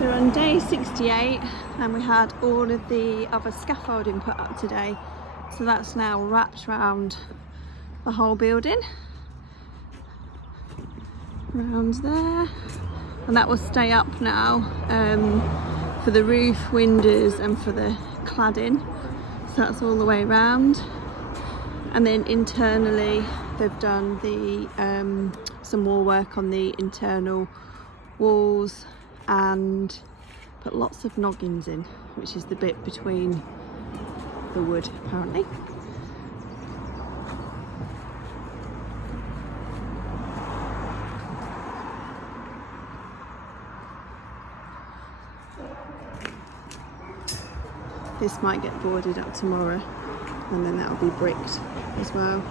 So we're on day 68 and we had all of the other scaffolding put up today. So that's now wrapped around the whole building. Around there. And that will stay up now for the roof, windows and for the cladding. So that's all the way around. And then internally they've done the some more work on the internal walls and put lots of noggins in, which is the bit between the wood apparently. This might get boarded up tomorrow and then that'll be bricked as well.